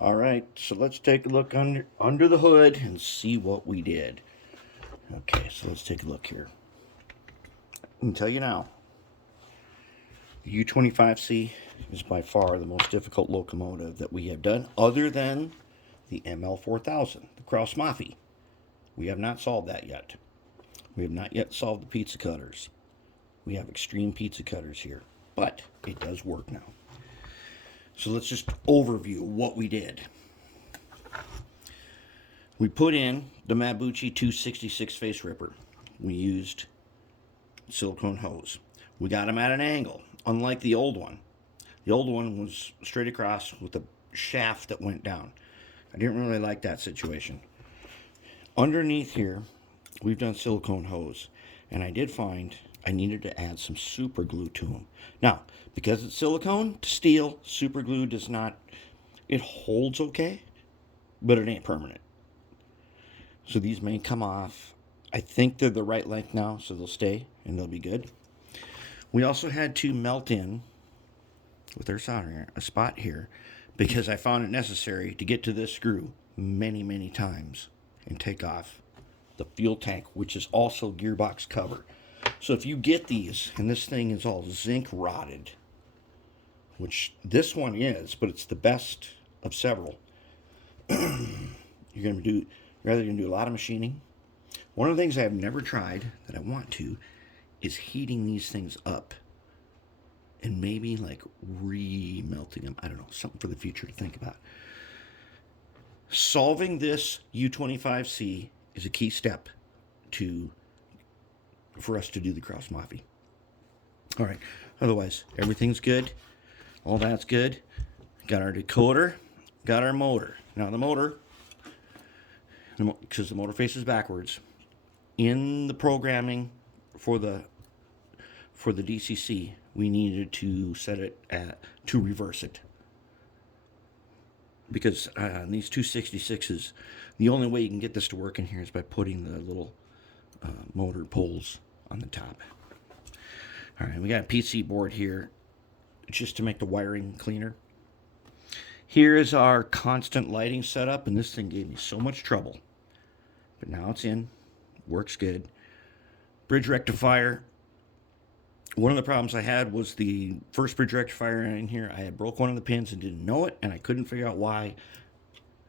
All right, so let's take a look under the hood and see what we did. Okay, so let's take a look here. I can tell you now, the U25C is by far the most difficult locomotive that we have done, other than the ML4000, the Cross Mafia. We have not solved that yet. We have not yet solved the pizza cutters. We have extreme pizza cutters here, but it does work now. So let's just overview what we did. We put in the Mabuchi 266 face ripper. We used silicone hose. We got them at an angle, unlike the old one. The old one was straight across with a shaft that went down. I didn't really like that situation. Underneath here, we've done silicone hose, and I did find I needed to add some super glue to them. Now, because it's silicone to steel, super glue does not, it holds okay, but it ain't permanent. So these may come off. I think they're the right length now, so they'll stay and they'll be good. We also had to melt in with our soldering a spot here because I found it necessary to get to this screw many times and take off the fuel tank, which is also gearbox cover. So if you get these and this thing is all zinc rotted, which this one is, but it's the best of several, you're going to do a lot of machining. One of the things I have never tried that I want to is heating these things up and maybe like re-melting them. I don't know, something for the future to think about. Solving this U25C is a key step for us to do the Cross Mafia. All right, otherwise everything's good. All that's good. Got our decoder, got our motor. Now the motor, because the motor faces backwards, in the programming for the DCC, we needed to set it to reverse it. Because these 266s, the only way you can get this to work in here is by putting the little motor poles on the top. All right, we got a PC board here just to make the wiring cleaner. Here is our constant lighting setup, and this thing gave me so much trouble. But now it's in, works good. Bridge rectifier. One of the problems I had was the first bridge rectifier in here. I had broke one of the pins and didn't know it, and I couldn't figure out why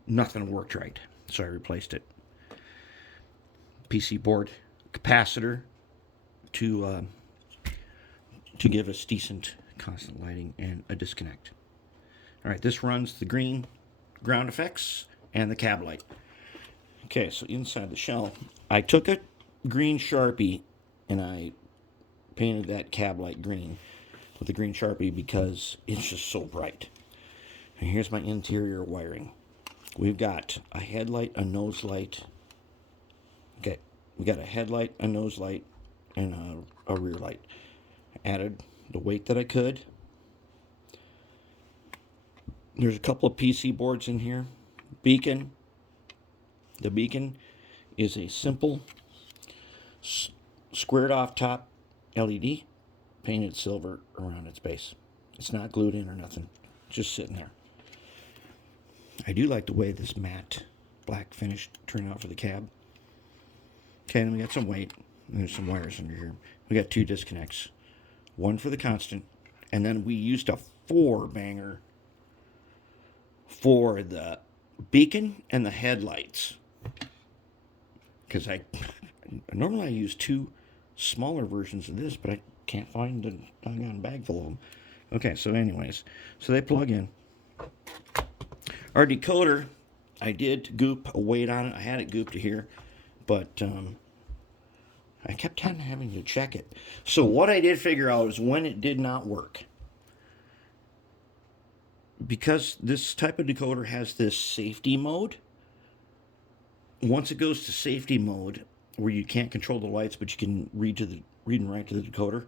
nothing worked right. So I replaced it. PC board, capacitor to give us decent constant lighting, and a disconnect. All right, this runs the green ground effects and the cab light. Okay, so inside the shell, I took a green Sharpie and I painted that cab light green with the green Sharpie because it's just so bright. And here's my interior wiring. We've got a headlight, a nose light. Okay, we got a headlight, a nose light, and a rear light. Added the weight that I could. There's a couple of PC boards in here. Beacon. The beacon is a simple squared off top LED painted silver around its base. It's not glued in or nothing. Just sitting there. I do like the way this matte black finish turned out for the cab. Okay, and we got some weight. And there's some wires under here. We got two disconnects. One for the constant, and then we used a 4-banger for the beacon and the headlights. Because normally I use two smaller versions of this, but I can't find a doggone bag full of them. Okay, so anyways, so they plug in. Our decoder, I did goop a weight on it. I had it gooped to here, but I kept on having to check it. So what I did figure out is when it did not work. Because this type of decoder has this safety mode, once it goes to safety mode, where you can't control the lights, but you can read and write to the decoder,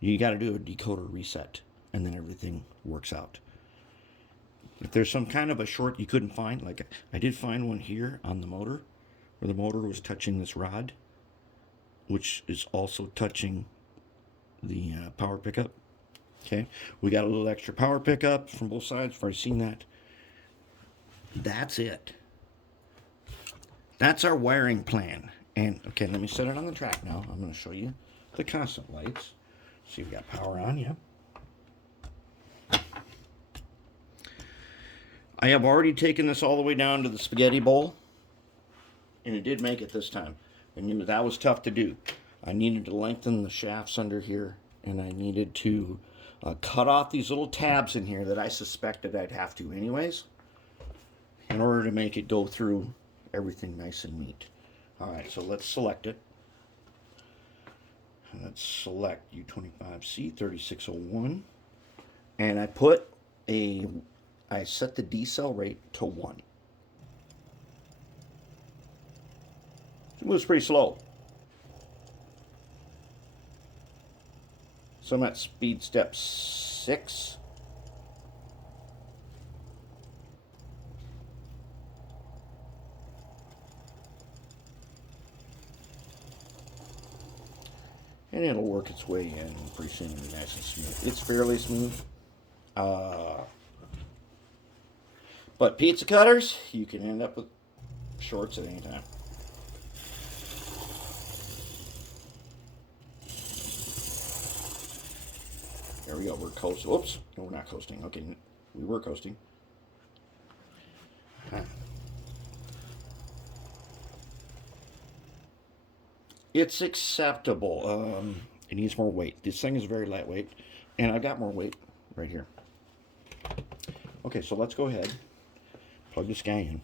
you got to do a decoder reset, and then everything works out. If there's some kind of a short you couldn't find, like I did find one here on the motor, where the motor was touching this rod, which is also touching the power pickup. Okay, we got a little extra power pickup from both sides. I've already seen that. that's it. That's our wiring plan. And okay, let me set it on the track now. I'm going to show you the constant lights. See, we got power on, yeah. I have already taken this all the way down to the spaghetti bowl, and it did make it this time. And that was tough to do. I needed to lengthen the shafts under here, and I needed to cut off these little tabs in here that I suspected I'd have to anyways, in order to make it go through everything nice and neat. All right, so let's select it. Let's select U25C 3601, and I set the decel rate to 1. It moves pretty slow. So I'm at speed step 6. And it'll work its way in pretty soon. It'll be nice and smooth. It's fairly smooth. But pizza cutters, you can end up with shorts at any time. There we go, we're coasting. Oops, no, we're not coasting. Okay, we were coasting. It's acceptable. It needs more weight. This thing is very lightweight, and I've got more weight right here. Okay, so let's go ahead. Plug this guy in.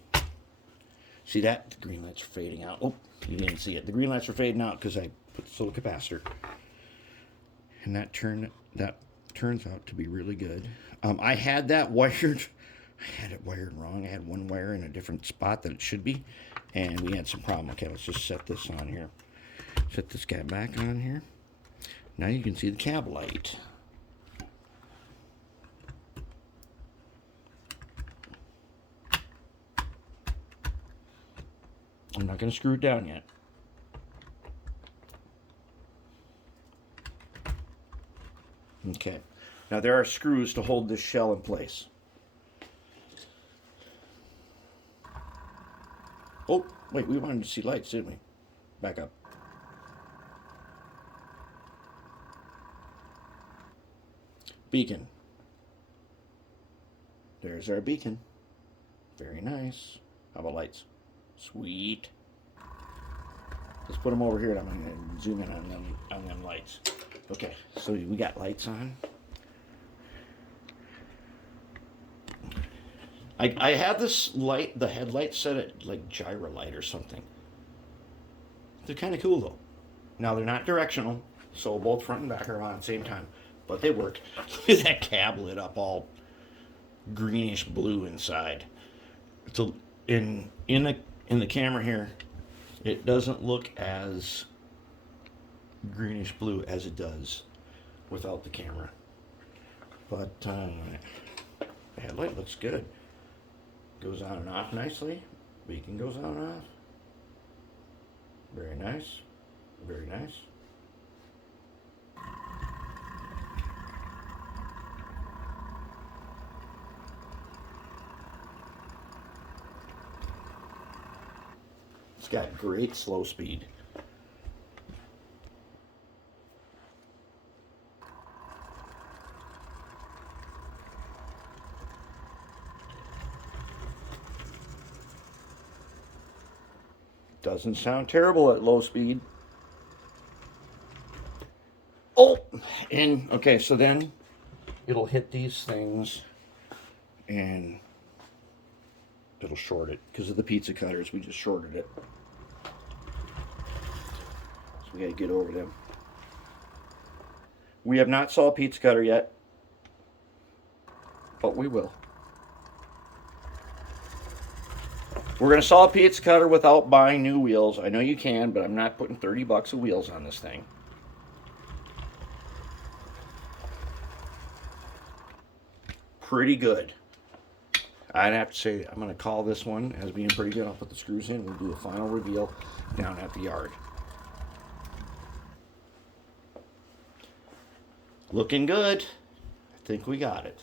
See that? The green lights are fading out. Oh, you didn't see it. The green lights are fading out because I put this little capacitor. And that turns out to be really good. I had that wired. I had it wired wrong. I had one wire in a different spot that it should be, and we had some problem. Okay, let's just set this on here. Set this guy back on here. Now you can see the cab light. I'm not going to screw it down yet. Okay. Now there are screws to hold this shell in place. Oh, wait, we wanted to see lights, didn't we? Back up. Beacon. There's our beacon. Very nice. How about lights? Sweet. Let's put them over here, and I'm going to zoom in on them lights. Okay, so we got lights on. I have this light, the headlight set at like gyro light or something. They're kind of cool though. Now they're not directional, so both front and back are on at the same time, but they work. Look at that cab lit up all greenish blue inside. So in the camera here, it doesn't look as greenish blue as it does without the camera. But the headlight looks good. Goes on and off nicely. Beacon goes on and off. Very nice. Very nice. It's got great slow speed. Doesn't sound terrible at low speed. Oh, and okay, so then it'll hit these things and it'll short it because of the pizza cutters. We just shorted it. So we gotta get over them. We have not saw a pizza cutter yet, but we will. We're going to saw a pizza cutter without buying new wheels. I know you can, but I'm not putting 30 bucks of wheels on this thing. Pretty good. I'd have to say I'm going to call this one as being pretty good. I'll put the screws in. We'll do the final reveal down at the yard. Looking good. I think we got it.